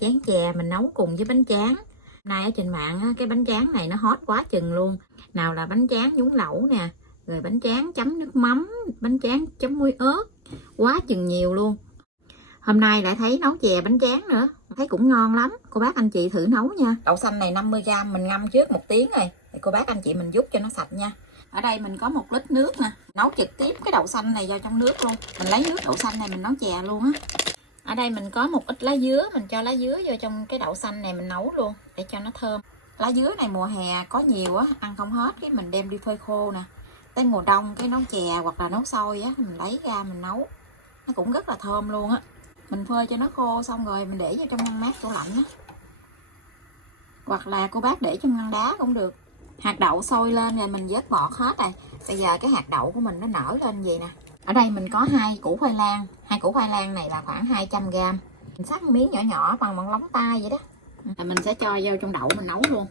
chén chè mình nấu cùng với bánh tráng. Nay ở trên mạng cái bánh tráng này nó hot quá chừng luôn. Nào là bánh tráng nhúng lẩu nè, rồi bánh tráng chấm nước mắm, bánh tráng chấm muối ớt, quá chừng nhiều luôn. Hôm nay lại thấy nấu chè bánh tráng nữa, thấy cũng ngon lắm. Cô bác anh chị thử nấu nha. Đậu xanh này 50g mình ngâm trước 1 tiếng rồi. Thì cô bác anh chị mình giúp cho nó sạch nha. Ở đây mình có 1 lít nước nè, nấu trực tiếp cái đậu xanh này vào trong nước luôn. Mình lấy nước đậu xanh này mình nấu chè luôn á. Ở đây mình có một ít lá dứa, mình cho lá dứa vô trong cái đậu xanh này mình nấu luôn để cho nó thơm. Lá dứa này mùa hè có nhiều á, ăn không hết cái mình đem đi phơi khô nè. Tới mùa đông cái nấu chè hoặc là nấu xôi á, mình lấy ra mình nấu. Nó cũng rất là thơm luôn á. Mình phơi cho nó khô xong rồi mình để vô trong ngăn mát tủ lạnh á. Hoặc là cô bác để trong ngăn đá cũng được. Hạt đậu sôi lên rồi mình vớt bọt hết rồi. Bây giờ cái hạt đậu của mình nó nở lên gì nè. Ở đây mình có 2 củ khoai lang. 2 củ khoai lang này là khoảng 200g. Mình cắt miếng nhỏ nhỏ bằng lóng tay vậy đó. Rồi mình sẽ cho vô trong đậu mình nấu luôn.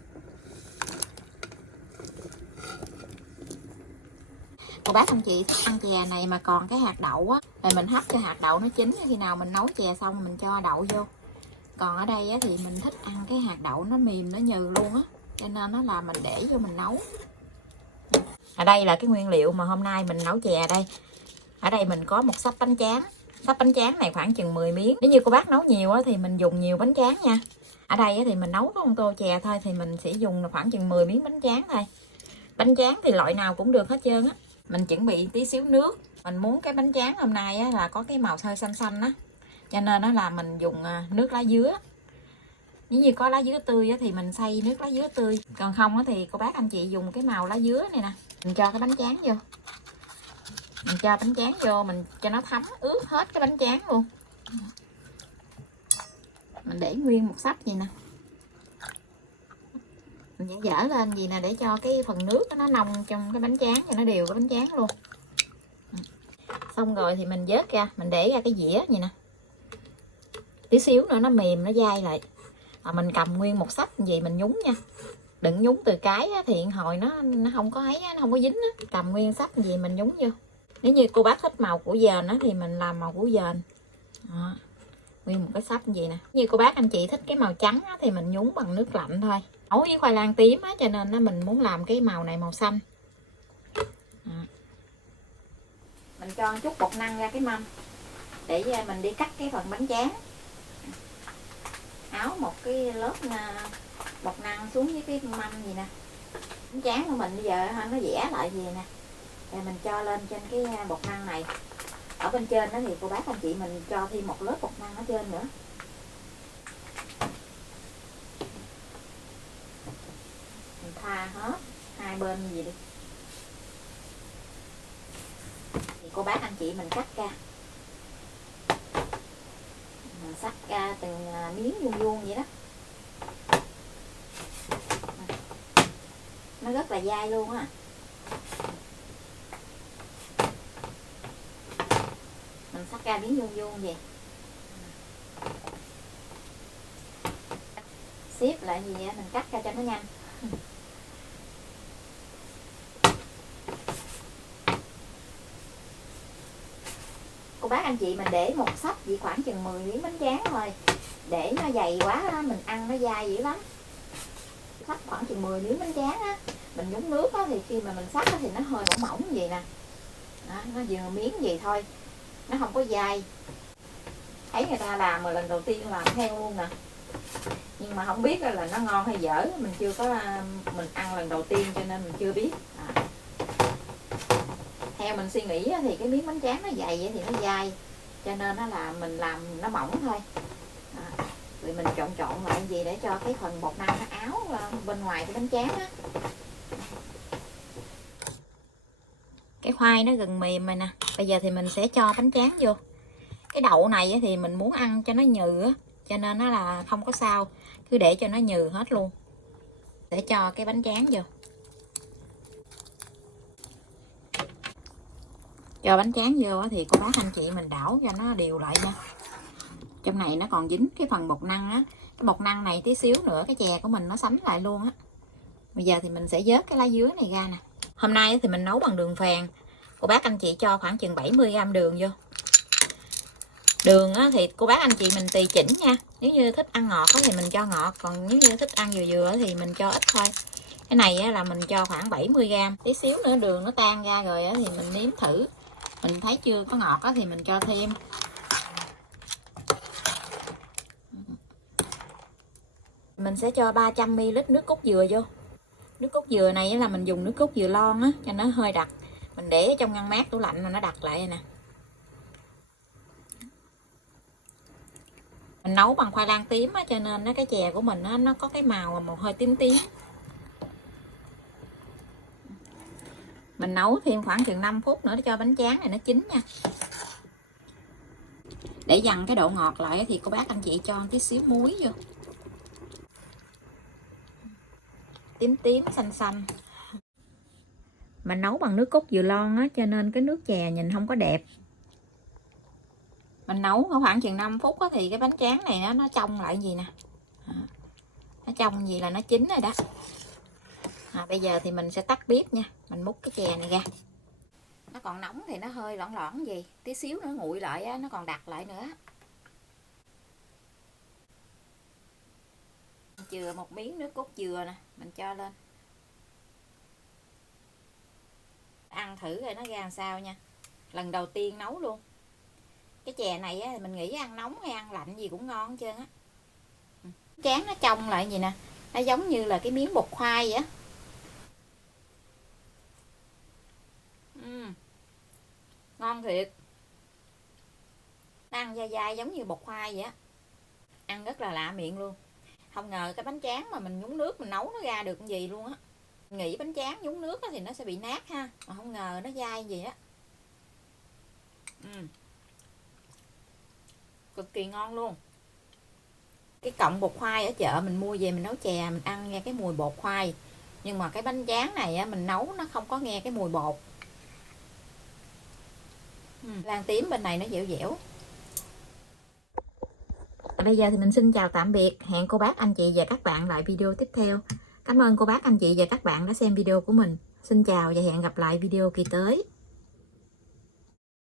Cô bác anh chị ăn chè này mà còn cái hạt đậu á, rồi mình hấp cho hạt đậu nó chín, khi nào mình nấu chè xong mình cho đậu vô. Còn ở đây á, thì mình thích ăn cái hạt đậu nó mềm nó nhừ luôn á, cho nên nó là mình để vô mình nấu. Ở đây là cái nguyên liệu mà hôm nay mình nấu chè đây. Ở đây mình có một xấp bánh tráng. Xấp bánh tráng này khoảng chừng 10 miếng. Nếu như cô bác nấu nhiều á, thì mình dùng nhiều bánh tráng nha. Ở đây á, thì mình nấu có 1 tô chè thôi thì mình sẽ dùng khoảng chừng 10 miếng bánh tráng thôi. Bánh tráng thì loại nào cũng được hết trơn á. Mình chuẩn bị tí xíu nước. Mình muốn cái bánh tráng hôm nay á, là có cái màu hơi xanh xanh á, cho nên nó là mình dùng nước lá dứa. Nếu như có lá dứa tươi á, thì mình xay nước lá dứa tươi. Còn không á, thì cô bác anh chị dùng cái màu lá dứa này nè. Mình cho cái bánh tráng vô. Mình cho bánh tráng vô mình cho nó thấm ướt hết cái bánh tráng luôn. Mình để nguyên một xấp vậy nè. Mình dở lên gì nè để cho cái phần nước nó nông trong cái bánh tráng cho nó đều cái bánh tráng luôn. Xong rồi thì mình vớt ra, mình để ra cái dĩa vậy nè. Tí xíu nữa nó mềm nó dai lại. Mình cầm nguyên một xấp gì mình nhúng nha. Đừng nhúng từ cái á, thì hồi nó không có ấy, nó không có dính á. Cầm nguyên xấp gì mình nhúng vô. Nếu như cô bác thích màu củ dền á thì mình làm màu củ dền. Đó. Nguyên một cái xấp gì nè. Như cô bác anh chị thích cái màu trắng á, thì mình nhúng bằng nước lạnh thôi. Nấu với khoai lang tím á, cho nên mình muốn làm cái màu này màu xanh. Đó. Mình cho chút bột năng ra cái mâm để mình đi cắt cái phần bánh tráng. Áo một cái lớp bột năng xuống với cái mâm gì nè. Bánh tráng của mình bây giờ nó vẽ lại gì nè. Rồi mình cho lên trên cái bột năng này. Ở bên trên đó thì cô bác anh chị mình cho thêm một lớp bột năng ở trên nữa. Mình thoa hết hai bên gì đi. Thì cô bác anh chị mình cắt ra. Mình cắt ra từng miếng vuông vuông vậy đó. Nó rất là dai luôn á. Mình cắt ra miếng vuông vuông vậy. Xếp lại gì vậy? Mình cắt ra cho nó nhanh. Cô bác anh chị mình để một xấp chỉ khoảng chừng 10 miếng bánh tráng thôi. Để nó dày quá mình ăn nó dai dữ lắm. Xấp khoảng chừng 10 miếng bánh tráng á, mình nhúng nước á, thì khi mà mình xắt thì nó hơi mỏng mỏng vậy nè. Đó, nó vừa miếng gì thôi, nó không có dai. Thấy người ta làm mà lần đầu tiên làm theo luôn nè. Nhưng mà không biết là nó ngon hay dở, mình chưa có, mình ăn lần đầu tiên cho nên mình chưa biết. Theo mình suy nghĩ thì cái miếng bánh tráng nó dày thì nó dai, cho nên nó là mình làm nó mỏng thôi. Rồi mình trộn lại gì để cho cái phần bột năng nó áo bên ngoài cái bánh tráng á. Cái khoai nó gần mềm rồi nè. Bây giờ thì mình sẽ cho bánh tráng vô. Cái đậu này thì mình muốn ăn cho nó nhừ á, cho nên nó là không có sao, cứ để cho nó nhừ hết luôn. Để cho cái bánh tráng vô. Cho bánh tráng vô thì cô bác anh chị mình đảo cho nó đều lại nha. Trong này nó còn dính cái phần bột năng á. Cái bột năng này tí xíu nữa cái chè của mình nó sánh lại luôn á. Bây giờ thì mình sẽ vớt cái lá dứa này ra nè. Hôm nay thì mình nấu bằng đường phèn. Cô bác anh chị cho khoảng chừng 70g đường vô. Đường á, thì cô bác anh chị mình tùy chỉnh nha. Nếu như thích ăn ngọt á, thì mình cho ngọt. Còn nếu như thích ăn vừa vừa thì mình cho ít thôi. Cái này á, là mình cho khoảng 70g. Tí xíu nữa đường nó tan ra rồi á, thì mình nếm thử. Mình thấy chưa có ngọt á, thì mình cho thêm. Mình sẽ cho 300ml nước cốt dừa vô. Nước cốt dừa này là mình dùng nước cốt dừa lon á, cho nó hơi đặc. Mình để trong ngăn mát tủ lạnh mà nó đặc lại rồi nè. Mình nấu bằng khoai lang tím á, cho nên cái chè của mình á, nó có cái màu hơi tím tím. Mình nấu thêm khoảng chừng 5 phút nữa để cho bánh tráng này nó chín nha. Để dằn cái độ ngọt lại thì cô bác anh chị cho tí xíu muối vô. Tím tím xanh xanh. Mình nấu bằng nước cốt dừa lon á, cho nên cái nước chè nhìn không có đẹp. Mình nấu khoảng chừng 5 phút á, thì cái bánh tráng này nó trong lại gì nè. Nó trong gì là nó chín rồi đó. Bây giờ thì mình sẽ tắt bếp nha. Mình múc cái chè này ra. Nó còn nóng thì nó hơi lõn lõn gì. Tí xíu nữa nguội lại á, nó còn đặc lại nữa. Chừa một miếng nước cốt dừa nè, mình cho lên. Ăn thử rồi nó ra làm sao nha. Lần đầu tiên nấu luôn. Cái chè này á, mình nghĩ ăn nóng hay ăn lạnh gì cũng ngon hết trơn á. Tráng nó trong lại gì nè. Nó giống như là cái miếng bột khoai vậy á. Ngon thiệt. Nó ăn dai dai giống như bột khoai vậy á. Ăn rất là lạ miệng luôn. Không ngờ cái bánh tráng mà mình nhúng nước mình nấu nó ra được cái gì luôn á. Nghĩ bánh tráng nhúng nước thì nó sẽ bị nát ha. Mà không ngờ nó dai gì á. Cực kỳ ngon luôn. Cái cọng bột khoai ở chợ mình mua về mình nấu chè mình ăn nghe cái mùi bột khoai. Nhưng mà cái bánh tráng này á, mình nấu nó không có nghe cái mùi bột. Lan tím bên này nó dẻo dẻo. Bây giờ thì mình xin chào tạm biệt. Hẹn cô bác anh chị và các bạn lại video tiếp theo. Cảm ơn cô bác anh chị và các bạn đã xem video của mình. Xin chào và hẹn gặp lại video kỳ tới.